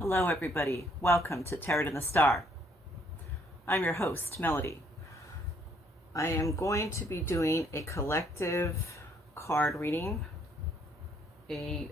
Hello, everybody. Welcome to Tarot and the Star. I'm your host, Melody. I am going to be doing a collective card reading, a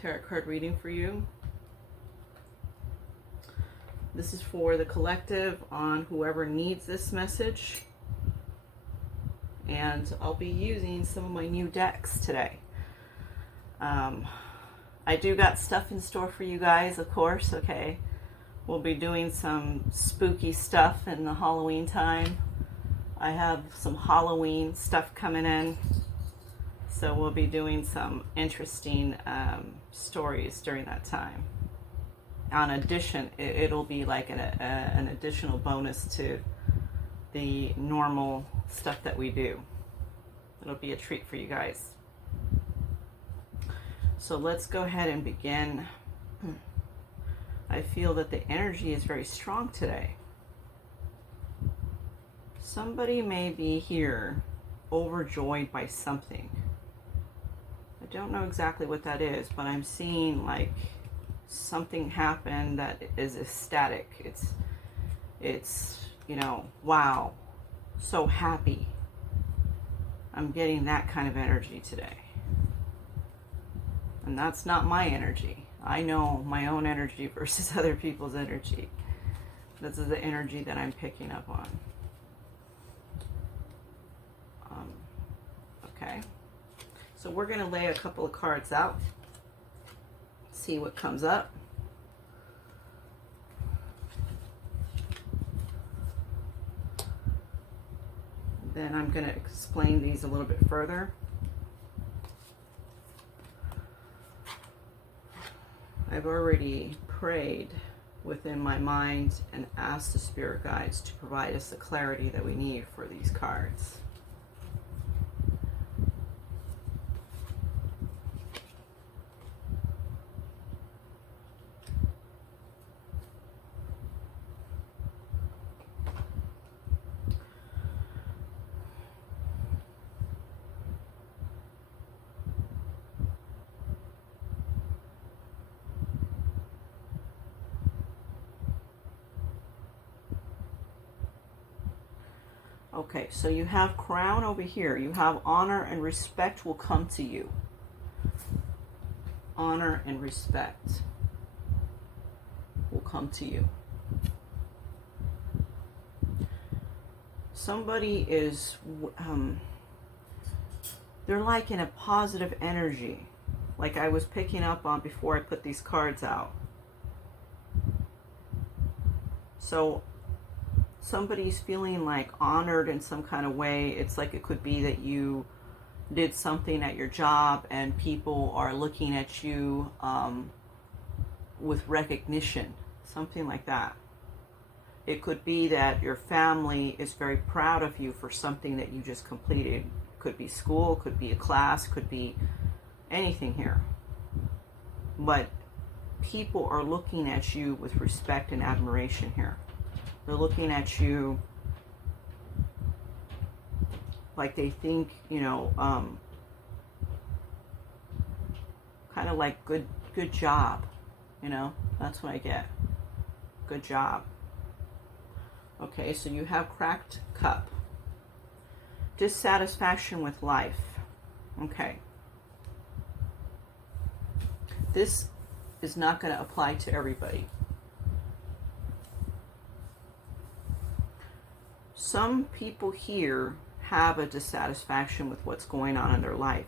tarot card reading for you. This is for the collective on whoever needs this message. And I'll be using some of my new decks today. I do got stuff in store for you guys, of course, okay? We'll be doing some spooky stuff in the Halloween time. I have some Halloween stuff coming in. So we'll be doing some interesting stories during that time. On addition, it'll be like an additional bonus to the normal stuff that we do. It'll be a treat for you guys. So let's go ahead and begin. I feel that the energy is very strong today. Somebody may be here overjoyed by something. I don't know exactly what that is, but I'm seeing like something happen that is ecstatic. It's wow, so happy. I'm getting that kind of energy today. And that's not my energy. I know my own energy versus other people's energy. This is the energy that I'm picking up on. Okay. So we're going to lay a couple of cards out. See what comes up. Then I'm going to explain these a little bit further. I've already prayed within my mind and asked the spirit guides to provide us the clarity that we need for these cards. Okay, so you have crown over here. You have honor and respect will come to you. Honor and respect will come to you. Somebody is, they're like in a positive energy, like I was picking up on before I put these cards out. So somebody's feeling like honored in some kind of way. It's like it could be that you did something at your job and people are looking at you with recognition, something like that. It could be that your family is very proud of you for something that you just completed. Could be school, could be a class, could be anything here. But people are looking at you with respect and admiration here. They're looking at you like they think, kind of like good job, that's what I get. Good job. Okay, so you have cracked cup. Dissatisfaction with life. Okay. This is not going to apply to everybody. Some people here have a dissatisfaction with what's going on in their life.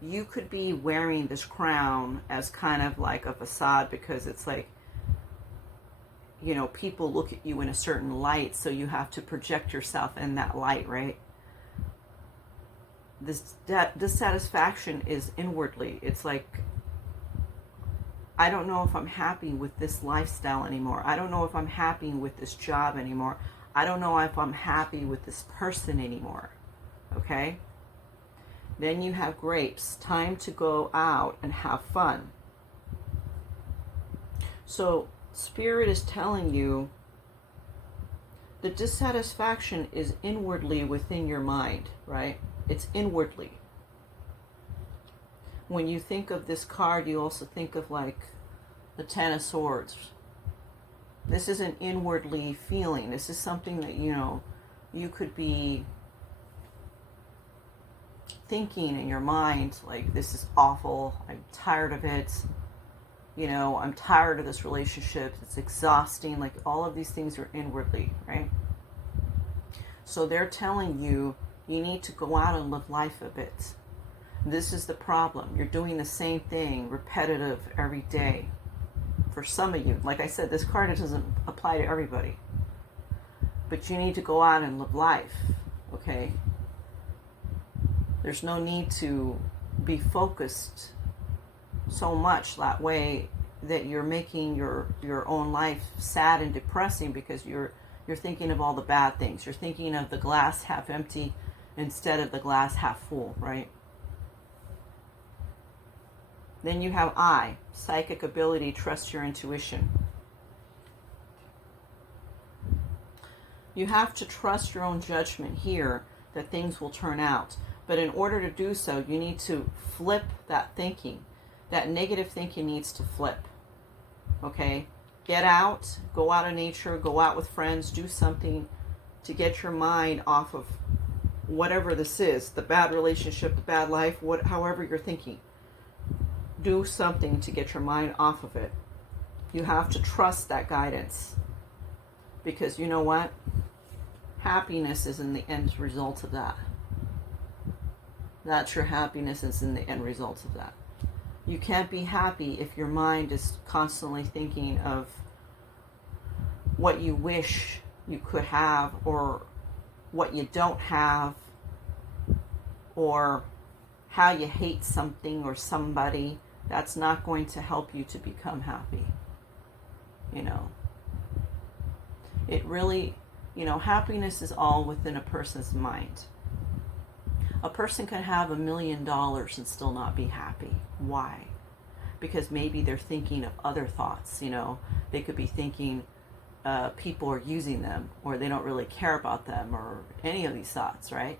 You could be wearing this crown as kind of like a facade because it's like, people look at you in a certain light, so you have to project yourself in that light, right? This dissatisfaction is inwardly. It's like, I don't know if I'm happy with this lifestyle anymore. I don't know if I'm happy with this job anymore. I don't know if I'm happy with this person anymore, okay? Then you have grapes, time to go out and have fun. So Spirit is telling you the dissatisfaction is inwardly within your mind, right? It's inwardly. When you think of this card, you also think of like the Ten of Swords. This is an inwardly feeling. This is something that, you could be thinking in your mind, like, this is awful, I'm tired of it, I'm tired of this relationship, it's exhausting, like all of these things are inwardly, right? So they're telling you, you need to go out and live life a bit. This is the problem. You're doing the same thing, repetitive every day. For some of you, like I said, this card doesn't apply to everybody. But you need to go out and live life, okay? There's no need to be focused so much that way that you're making your own life sad and depressing because you're thinking of all the bad things. You're thinking of the glass half empty instead of the glass half full, right? Then you have I, psychic ability, trust your intuition. You have to trust your own judgment here that things will turn out. But in order to do so, you need to flip that thinking. That negative thinking needs to flip. Okay? Get out, go out in nature, go out with friends, do something to get your mind off of whatever this is, the bad relationship, the bad life, however you're thinking. Do something to get your mind off of it. You have to trust that guidance. Because you know what? Happiness is in the end result of that. That's your happiness is in the end result of that. You can't be happy if your mind is constantly thinking of what you wish you could have or what you don't have or how you hate something or somebody. That's not going to help you to become happy. It really, happiness is all within a person's mind. A person can have $1 million and still not be happy. Why? Because maybe they're thinking of other thoughts, They could be thinking people are using them or they don't really care about them or any of these thoughts, right?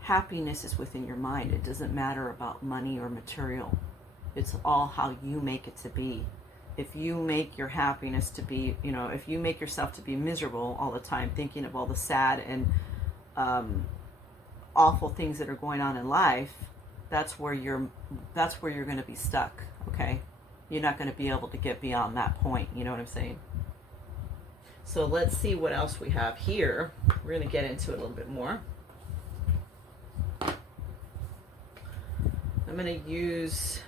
Happiness is within your mind. It doesn't matter about money or material. It's all how you make it to be. If you make your happiness to be, if you make yourself to be miserable all the time, thinking of all the sad and awful things that are going on in life, that's where you're going to be stuck. Okay, you're not going to be able to get beyond that point. You know what I'm saying? So let's see what else we have here. We're going to get into it a little bit more. I'm going to use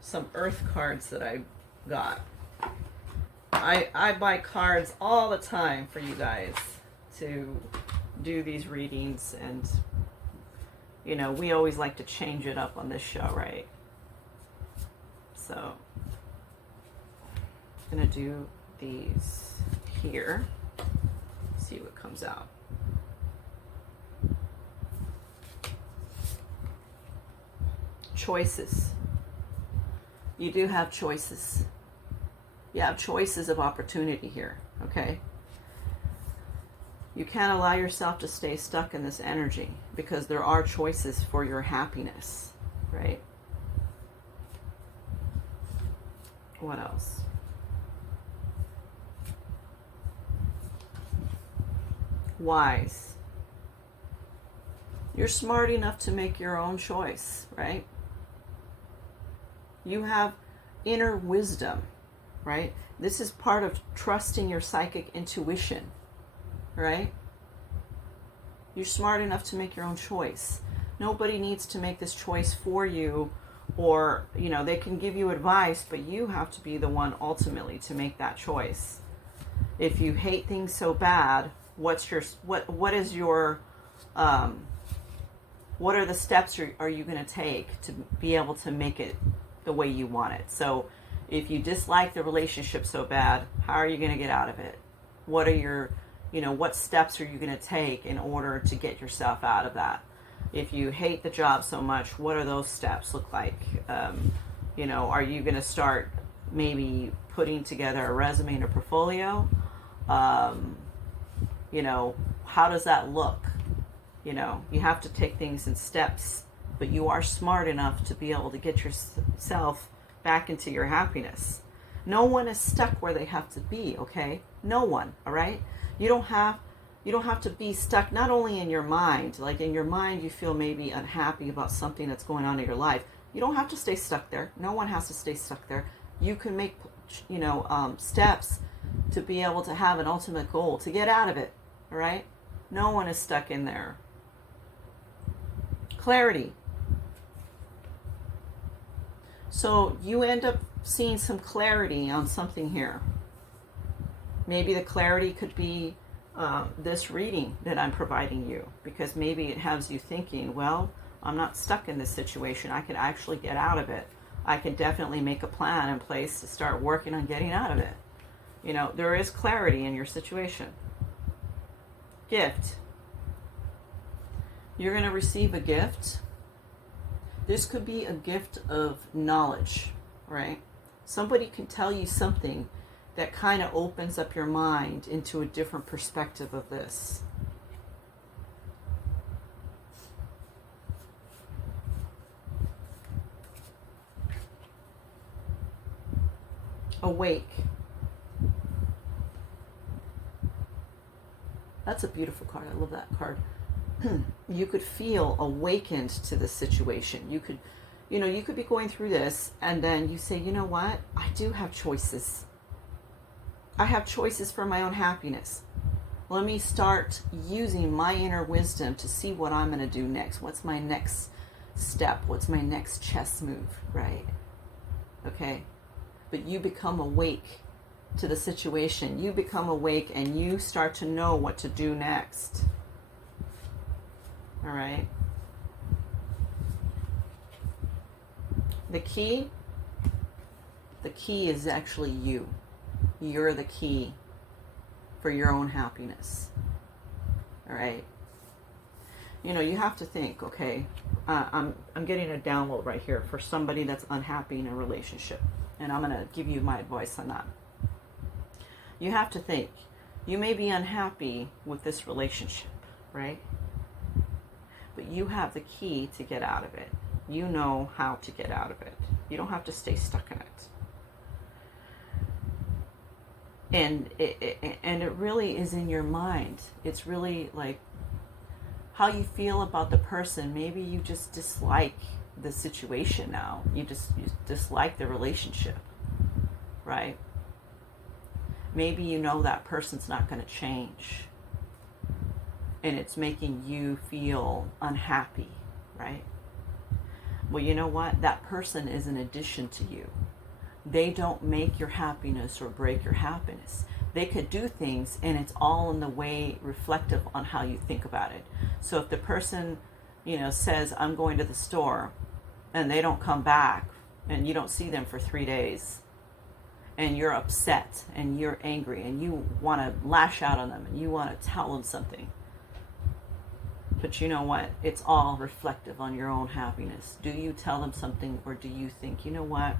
some earth cards that I got. I buy cards all the time for you guys to do these readings, and we always like to change it up on this show, right? So I'm gonna do these here, see what comes out. Choices. You do have choices. You have choices of opportunity here, okay? You can't allow yourself to stay stuck in this energy because there are choices for your happiness, right? What else? Wise. You're smart enough to make your own choice, right? You have inner wisdom, right? This is part of trusting your psychic intuition, right? You're smart enough to make your own choice. Nobody needs to make this choice for you, or, they can give you advice, but you have to be the one ultimately to make that choice. If you hate things so bad, what are the steps are you going to take to be able to make it the way you want it? So if you dislike the relationship so bad, how are you going to get out of it? What are your, what steps are you going to take in order to get yourself out of that? If you hate the job so much, what are those steps look like? Are you going to start maybe putting together a resume and a portfolio? How does that look? You have to take things in steps but you are smart enough to be able to get yourself back into your happiness. No one is stuck where they have to be, okay? No one, all right? You don't have to be stuck not only in your mind, like in your mind you feel maybe unhappy about something that's going on in your life. You don't have to stay stuck there. No one has to stay stuck there. You can make, steps to be able to have an ultimate goal, to get out of it, all right? No one is stuck in there. Clarity. So you end up seeing some clarity on something here. Maybe the clarity could be this reading that I'm providing you, because maybe it has you thinking, well, I'm not stuck in this situation. I can actually get out of it. I can definitely make a plan in place to start working on getting out of it. There is clarity in your situation. Gift. You're going to receive a gift. This could be a gift of knowledge, right? Somebody can tell you something that kind of opens up your mind into a different perspective of this. Awake. That's a beautiful card. I love that card. You could feel awakened to the situation. You could be going through this and then you say, you know what? I do have choices. I have choices for my own happiness. Let me start using my inner wisdom to see what I'm going to do next. What's my next step? What's my next chess move, right? Okay? But you become awake to the situation. You become awake and you start to know what to do next. All right? The key is actually you. You're the key for your own happiness. All right? You have to think, okay, I'm getting a download right here for somebody that's unhappy in a relationship. And I'm going to give you my advice on that. You have to think, you may be unhappy with this relationship, right? But you have the key to get out of it. You know how to get out of it. You don't have to stay stuck in it. And it really is in your mind. It's really like how you feel about the person. Maybe you just dislike the situation now. You dislike the relationship, right? Maybe you know that person's not going to change. And it's making you feel unhappy, right? Well, you know what? That person is an addition to you. They don't make your happiness or break your happiness. They could do things, and it's all in the way reflective on how you think about it. So if the person, says, I'm going to the store, and they don't come back, and you don't see them for 3 days, and you're upset, and you're angry, and you want to lash out on them, and you want to tell them something. But you know what? It's all reflective on your own happiness. Do you tell them something, or do you think, you know what?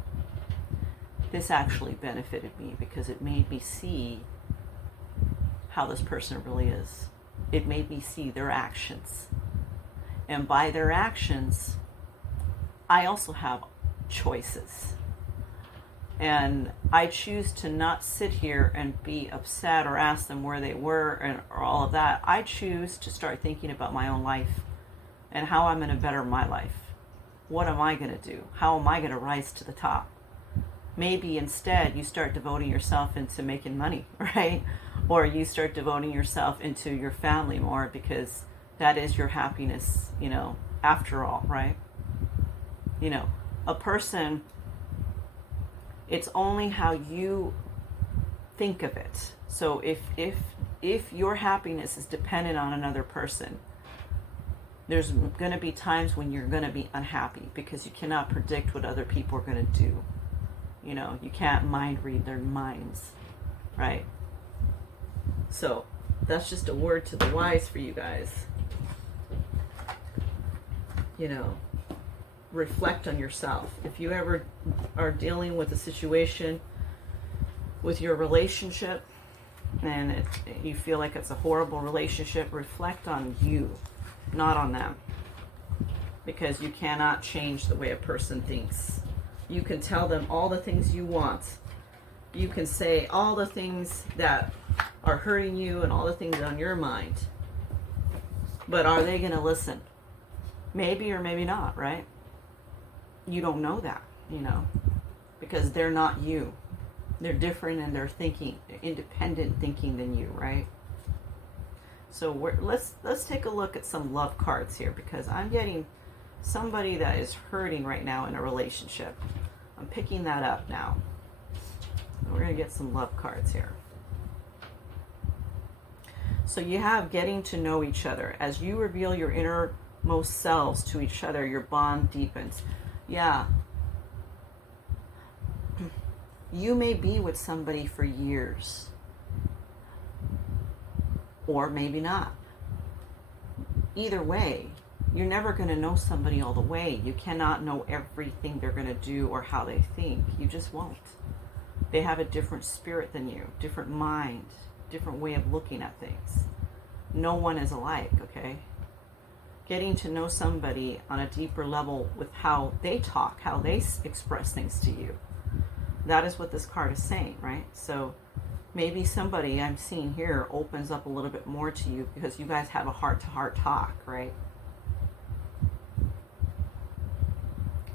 This actually benefited me because it made me see how this person really is. It made me see their actions. And by their actions, I also have choices. And I choose to not sit here and be upset or ask them where they were or all of that. I choose to start thinking about my own life and how I'm going to better my life. What am I going to do? How am I going to rise to the top? Maybe instead you start devoting yourself into making money, right? Or you start devoting yourself into your family more because that is your happiness, after all, right? A person, it's only how you think of it. So if your happiness is dependent on another person, there's going to be times when you're going to be unhappy because you cannot predict what other people are going to do. You can't mind read their minds, right? So that's just a word to the wise for you guys. Reflect on yourself. If you ever are dealing with a situation with your relationship and you feel like it's a horrible relationship, reflect on you, not on them. because you cannot change the way a person thinks. You can tell them all the things you want. You can say all the things that are hurting you and all the things on your mind. But are they going to listen? Maybe or maybe not, right? You don't know that, because they're not you. They're different in their thinking, independent thinking than you, right? So let's take a look at some love cards here, because I'm getting somebody that is hurting right now in a relationship. I'm picking that up now. We're going to get some love cards here. So you have getting to know each other. As you reveal your innermost selves to each other, your bond deepens. Yeah. You may be with somebody for years. Or maybe not. Either way, you're never going to know somebody all the way. You cannot know everything they're going to do or how they think. You just won't. They have a different spirit than you, different mind, different way of looking at things. No one is alike, okay? Getting to know somebody on a deeper level with how they talk, how they express things to you. That is what this card is saying, right? So maybe somebody I'm seeing here opens up a little bit more to you because you guys have a heart-to-heart talk, right?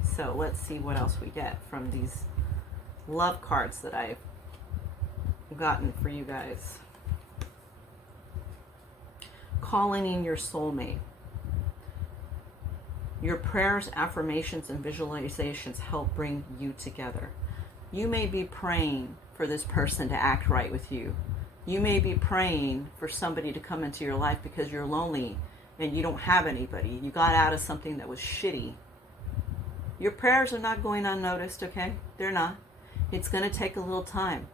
So let's see what else we get from these love cards that I've gotten for you guys. Calling in your soulmate. Your prayers, affirmations, and visualizations help bring you together. You may be praying for this person to act right with you. You may be praying for somebody to come into your life because you're lonely and you don't have anybody. You got out of something that was shitty. Your prayers are not going unnoticed, okay? They're not. It's going to take a little time.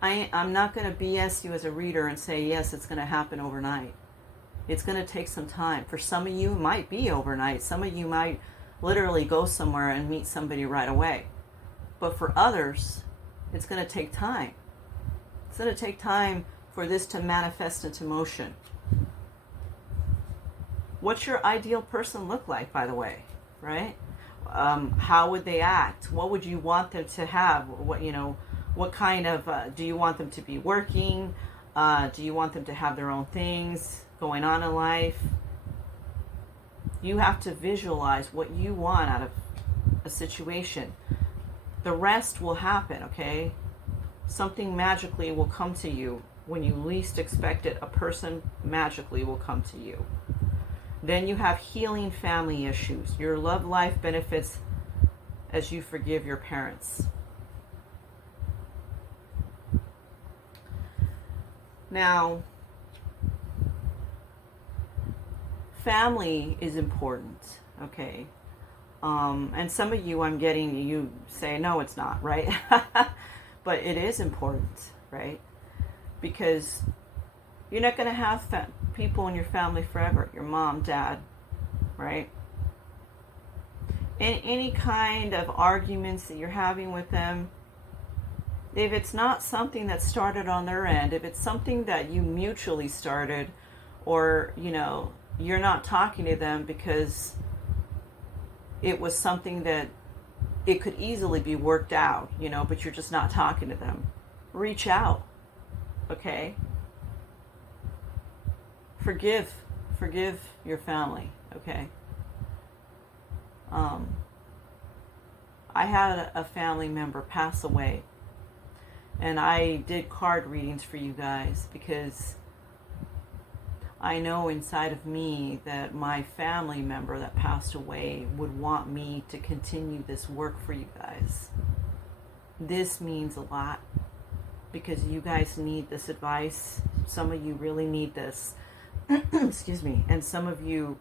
I'm not going to BS you as a reader and say, yes, it's going to happen overnight. It's going to take some time. For some of you, it might be overnight. Some of you might literally go somewhere and meet somebody right away. But for others, it's going to take time. It's going to take time for this to manifest into motion. What's your ideal person look like, by the way, right? How would they act? What would you want them to have? What kind of, do you want them to be working? Do you want them to have their own things going on in life? You have to visualize what you want out of a situation. The rest will happen, okay? Something magically will come to you. When you least expect it, a person magically will come to you. Then you have healing family issues. Your love life benefits as you forgive your parents. Now, family is important, okay? And some of you, I'm getting you say, no, it's not, right? But it is important, right? Because you're not going to have people in your family forever. Your mom, dad, right? And any kind of arguments that you're having with them, if it's not something that started on their end, if it's something that you mutually started, or, you're not talking to them because it was something that it could easily be worked out, but you're just not talking to them. Reach out, okay? Forgive your family, okay? I had a family member pass away, and I did card readings for you guys because I know inside of me that my family member that passed away would want me to continue this work for you guys. This means a lot because you guys need this advice. Some of you really need this. Excuse me. And some of you,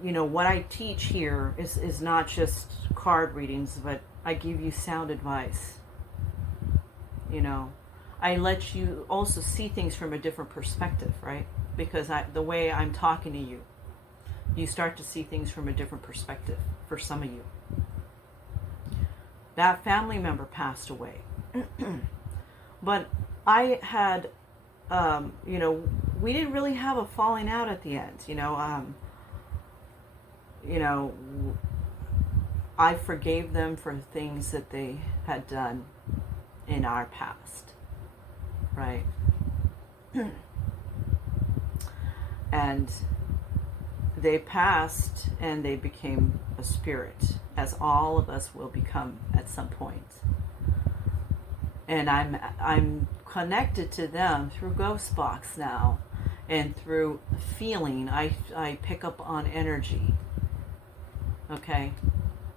what I teach here is not just card readings, but I give you sound advice. I let you also see things from a different perspective, right? Because the way I'm talking to you, you start to see things from a different perspective for some of you. That family member passed away. But I had, we didn't really have a falling out at the end, you know, I forgave them for things that they had done in our past, right? And they passed and they became a spirit, as all of us will become at some point. And I'm connected to them through Ghost Box now, and through feeling. I pick up on energy. Okay?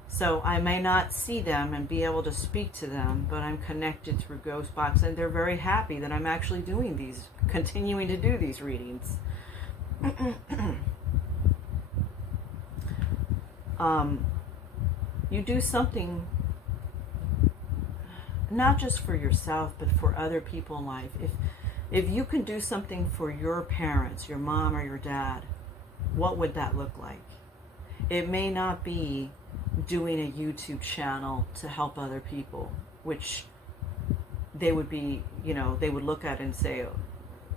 So I may not see them and be able to speak to them, but I'm connected through Ghost Box, and they're very happy that I'm actually doing these, continuing to do these readings. You do something not just for yourself, but for other people in life. If you can do something for your parents, your mom or your dad, what would that look like? It may not be doing a YouTube channel to help other people, which they would be, they would look at and say,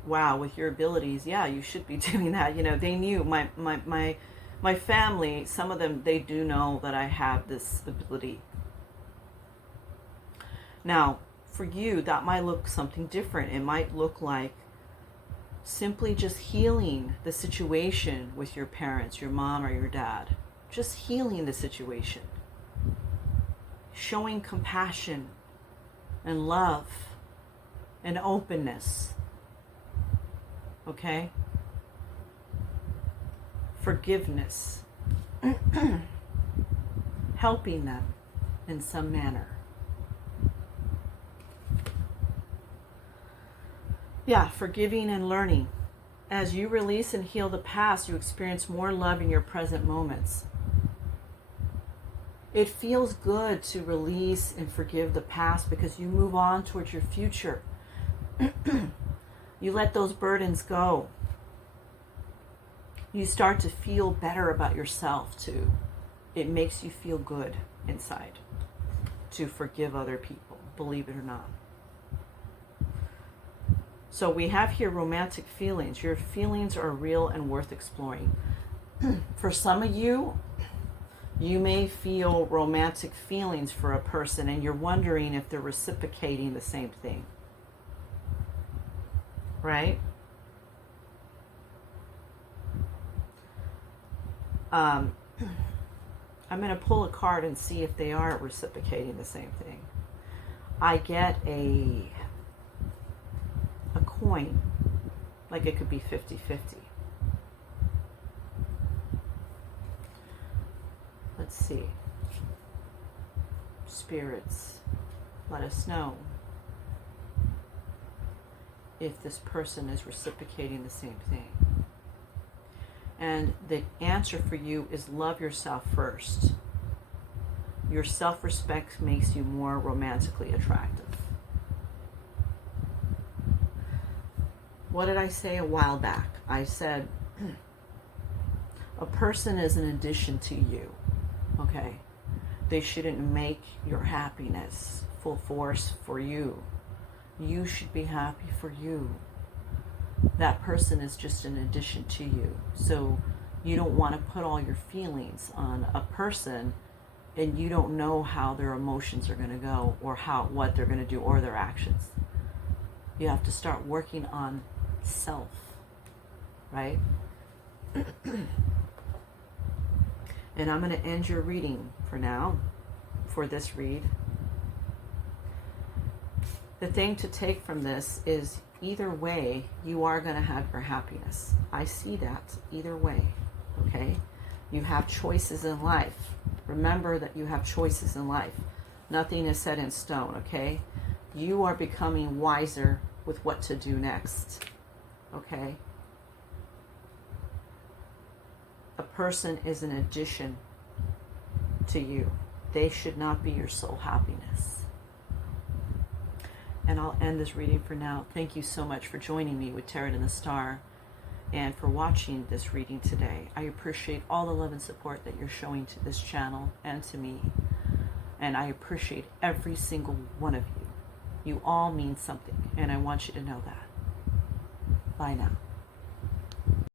wow, with your abilities, yeah, you should be doing that. They knew my family, some of them, they do know that I have this ability. Now, for you, that might look something different. It might look like simply just healing the situation with your parents, your mom or your dad. Just healing the situation. Showing compassion and love and openness. Okay? Forgiveness. Helping them in some manner. Yeah, forgiving and learning. As you release and heal the past, you experience more love in your present moments. It feels good to release and forgive the past because you move on towards your future. You let those burdens go. You start to feel better about yourself too. It makes you feel good inside to forgive other people, believe it or not. So we have here romantic feelings. Your feelings are real and worth exploring. For some of you, you may feel romantic feelings for a person and you're wondering if they're reciprocating the same thing. Right? I'm going to pull a card and see if they are reciprocating the same thing. I get a coin, like it could be 50-50. Let's see. Spirits, let us know if this person is reciprocating the same thing. And the answer for you is love yourself first. Your self-respect makes you more romantically attractive. What did I say a while back? I said, a person is an addition to you, okay? They shouldn't make your happiness full force for you. You should be happy for you. That person is just an addition to you. So you don't want to put all your feelings on a person and you don't know how their emotions are going to go or what they're going to do or their actions. You have to start working on self, right? And I'm going to end your reading for now, for this read. The thing to take from this is either way, you are going to have your happiness. I see that either way, okay? You have choices in life. Remember that you have choices in life. Nothing is set in stone, okay? You are becoming wiser with what to do next, okay? A person is an addition to you. They should not be your sole happiness. And I'll end this reading for now. Thank you so much for joining me with Tarot and the Star and for watching this reading today. I appreciate all the love and support that you're showing to this channel and to me. And I appreciate every single one of you. You all mean something, and I want you to know that. Bye now.